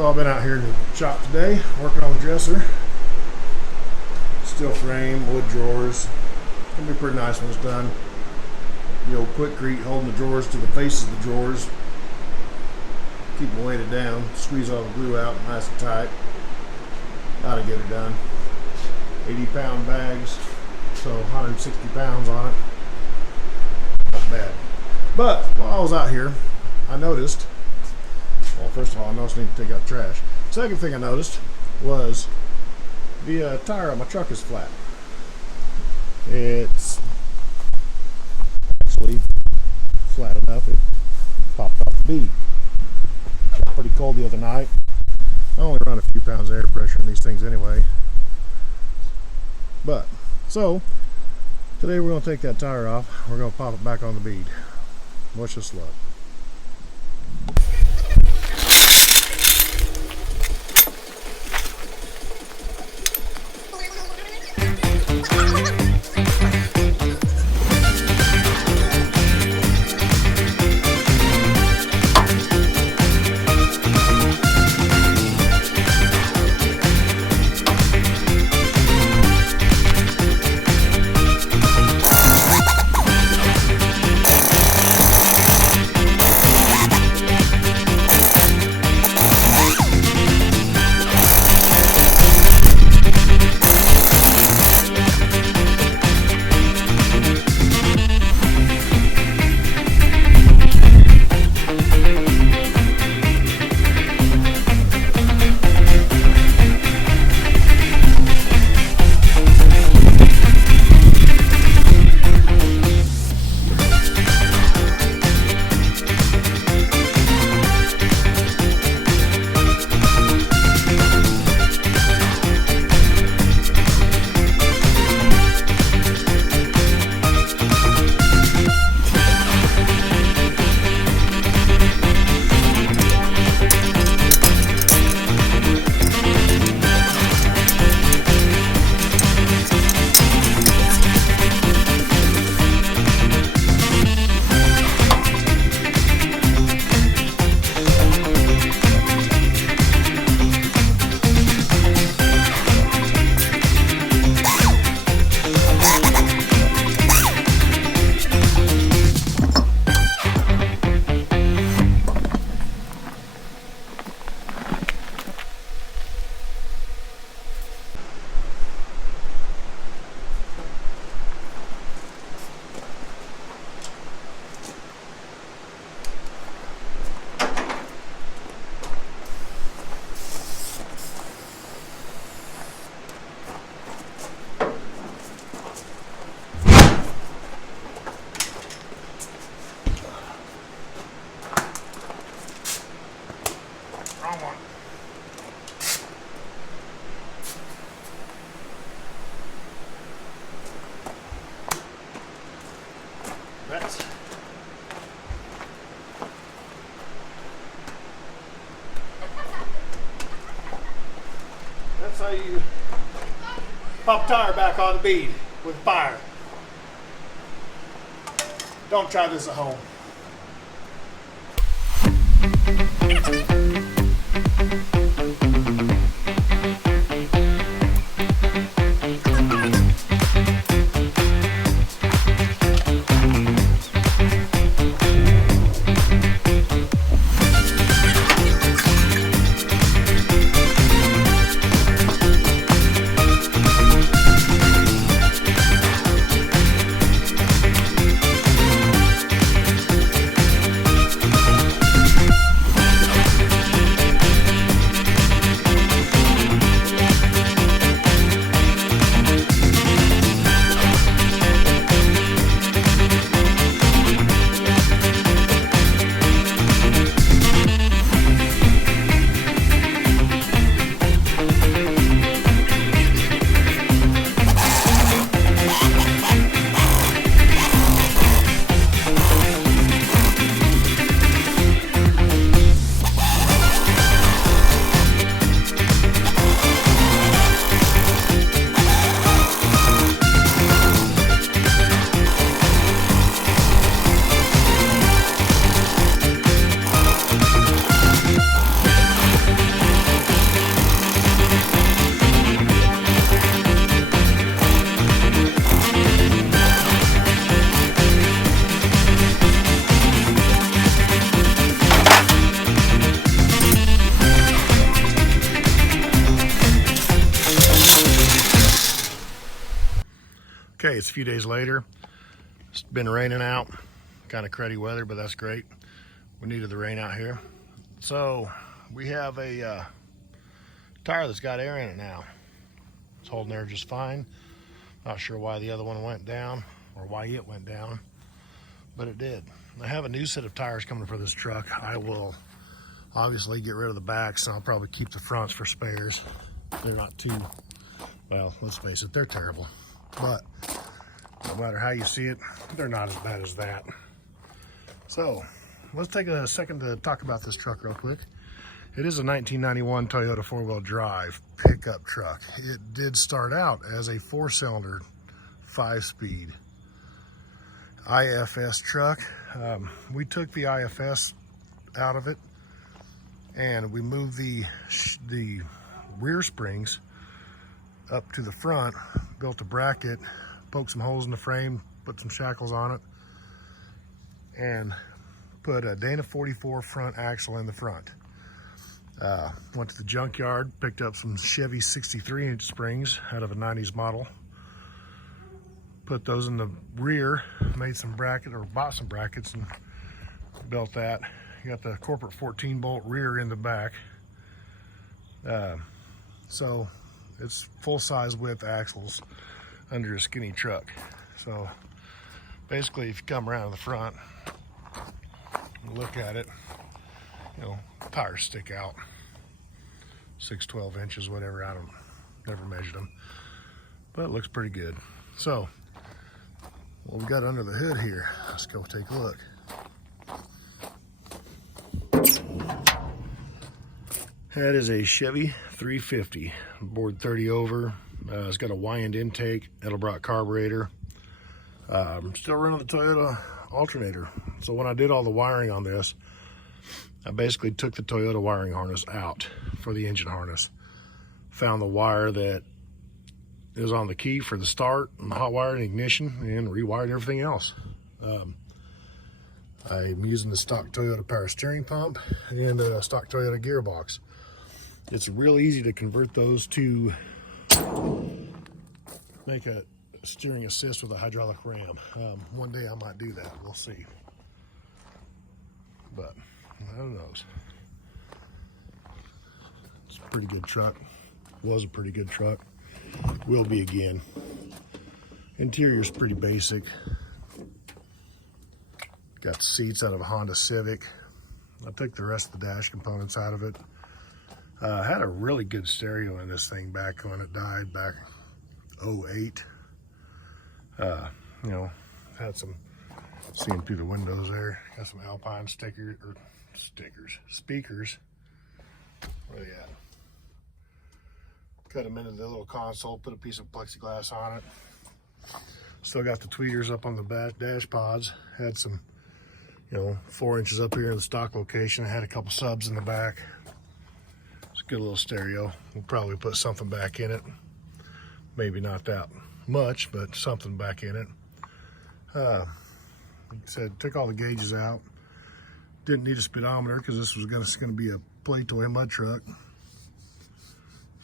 So I've been out here in the shop today working on the dresser. Steel frame, wood drawers. Gonna be pretty nice when it's done. The old Quikrete holding the drawers to the faces of the drawers. Keep them weighted down. Squeeze all the glue out nice and tight. Gotta get it done. 80-pound bags, so 160 pounds on it. Not bad. But while I was out here, I noticed, well, first of all, I noticed I need to take out the trash. Second thing I noticed was the tire on my truck is flat. It's actually flat enough it popped off the bead. Got pretty cold the other night. I only run a few pounds of air pressure in these things anyway. But, so, today we're going to take that tire off. We're going to pop it back on the bead. Wish us luck. That's how you pop tire back on the bead with fire. Don't try this at home. Okay, it's a few days later. It's been raining out, kind of cruddy weather, but that's great. We needed the rain out here. So we have a tire that's got air in it now. It's holding air just fine. Not sure why the other one went down or why it went down, but it did. I have a new set of tires coming for this truck. I will obviously get rid of the backs, and I'll probably keep the fronts for spares. They're not too, well, let's face it, they're terrible. But no matter how you see it, they're not as bad as that. So let's take a second to talk about this truck real quick. It is a 1991 Toyota four-wheel drive pickup truck. It did start out as a 4-cylinder, 5-speed IFS truck. We took the IFS out of it and we moved the rear springs up to the front, built a bracket, poked some holes in the frame, put some shackles on it, and put a Dana 44 front axle in the front. Went to the junkyard, picked up some Chevy 63-inch springs out of a 90s model, put those in the rear, made some bracket, or bought some brackets and built that. You got the corporate 14-bolt rear in the back. So it's full-size width axles under a skinny truck. So basically, if you come around to the front and look at it, you know, tires stick out 6-12 inches, whatever. I don't never measured them, but it looks pretty good. So what we got under the hood here, let's go take a look. That is a Chevy 350, bored 30 over. It's got a Y-end intake, Edelbrock carburetor. I'm still running the Toyota alternator. So when I did all the wiring on this, I basically took the Toyota wiring harness out for the engine harness. Found the wire that is on the key for the start and the hot wire and ignition, and rewired everything else. I'm using the stock Toyota power steering pump and a stock Toyota gearbox. It's real easy to convert those to make a steering assist with a hydraulic ram. One day I might do that, we'll see. But who knows? It's a pretty good truck. Was a pretty good truck. Will be again. Interior's pretty basic. Got seats out of a Honda Civic. I took the rest of the dash components out of it. Had a really good stereo in this thing back when it died, back 08. You know, had some, seeing through the windows there, got some Alpine speakers. Where are they at? Cut them into the little console, put a piece of plexiglass on it. Still got the tweeters up on the dash pods. Had some, you know, 4 inches up here in the stock location. I had a couple subs in the back. It's a good little stereo. We'll probably put something back in it. Maybe not that much, but something back in it. Like I said, took all the gauges out. Didn't need a speedometer because this was going to be a play toy mud truck.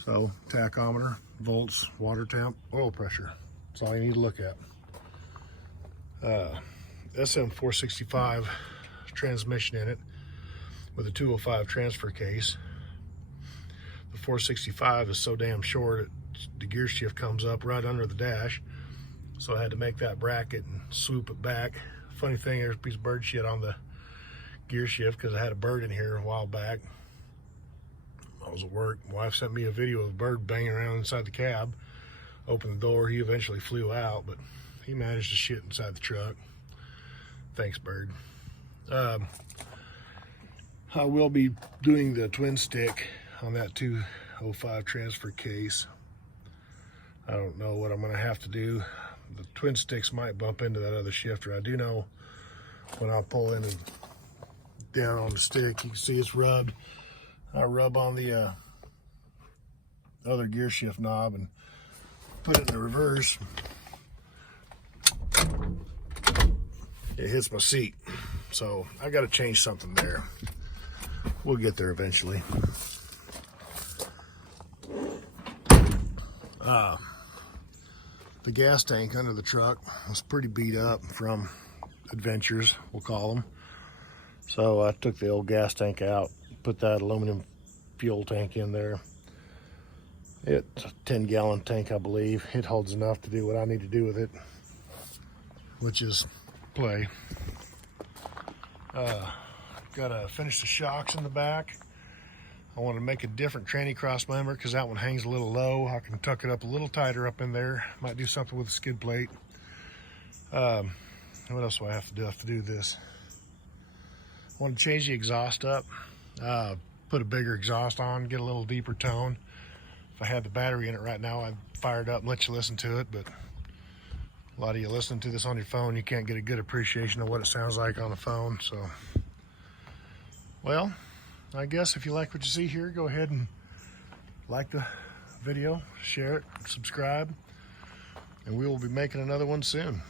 So tachometer, volts, water temp, oil pressure. That's all you need to look at. SM465 transmission in it with a 205 transfer case. The 465 is so damn short, the gear shift comes up right under the dash. So I had to make that bracket and swoop it back. Funny thing, there's a piece of bird shit on the gear shift because I had a bird in here a while back. I was at work. My wife sent me a video of a bird banging around inside the cab. Opened the door. He eventually flew out, but he managed to shit inside the truck. Thanks, bird. I will be doing the twin stick on that 205 transfer case. I don't know what I'm going to have to do. The twin sticks might bump into that other shifter. I do know when I pull in and down on the stick, you can see it's rubbed. I rub on the other gear shift knob and put it in the reverse. It hits my seat. So I got to change something there. We'll get there eventually. The gas tank under the truck was pretty beat up from adventures, we'll call them. So I took the old gas tank out, put that aluminum fuel tank in there. It's a 10-gallon tank, I believe. It holds enough to do what I need to do with it, which is play. Gotta finish the shocks in the back. I want to make a different tranny cross member because that one hangs a little low. I can tuck it up a little tighter up in there. Might do something with the skid plate. What else do I have to do? I have to do this. I want to change the exhaust up. Put a bigger exhaust on, get a little deeper tone. If I had the battery in it right now, I'd fire it up and let you listen to it, but a lot of you listening to this on your phone, you can't get a good appreciation of what it sounds like on the phone. So, well, I guess if you like what you see here, go ahead and like the video, share it, subscribe, and we will be making another one soon.